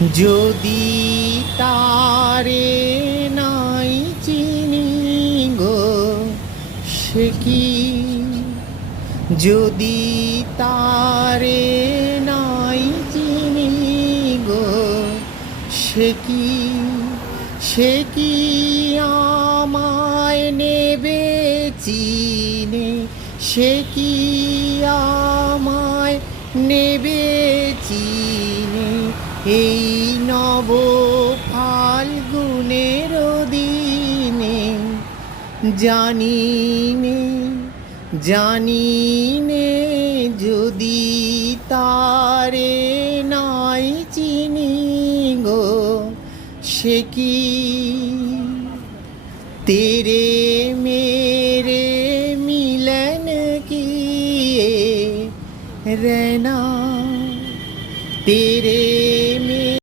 যদি তারে নাই চিনি গো সে কি, যদি তারে নাই চিনি গো সে কি, সে কি আমায় নেবে চিনে, সে কি আমায় নেবে চিনে এই নব ফাল্গুনের দিনে। জানিনে জানিনে যদি তারে নাই চিনি গো সে কি, তেরে মে